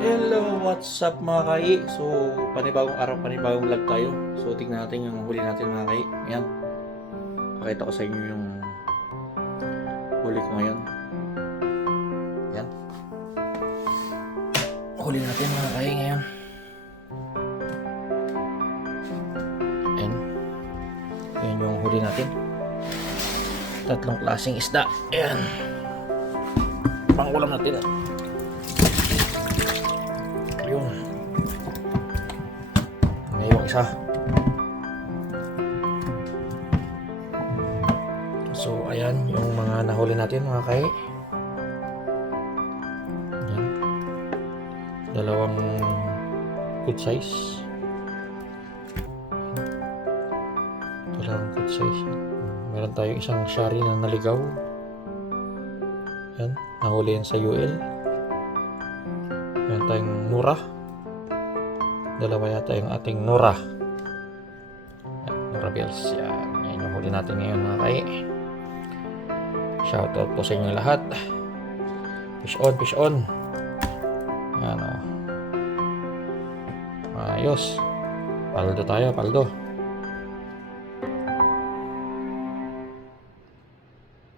Hello, what's up mga kai? So, panibagong araw, panibagong vlog tayo. So, tingnan natin yung huli natin mga kai. Ayan. Pakita ko sa inyo yung huli ko ngayon. Ayan. Huli natin mga kai ngayon. Ayan. Ayan yung huli natin. Tatlong klaseng isda. Ayan. Pangulam natin. Ayun. Ngayong isa. So, ayan yung mga nahuli natin mga kai. Ayan. Dalawang good size. Dalawang good size. Meron tayong isang shari na naligaw. Ayan. Nahuli yan sa UL. Meron tayong Nura. Dalawa yata yung ating Nura. Nura Bells. Yan. Yan yung huli natin ngayon mga kai. Shoutout po sa inyo lahat. Fish on, fish on. Yan o. Ayos. Paldo tayo, paldo.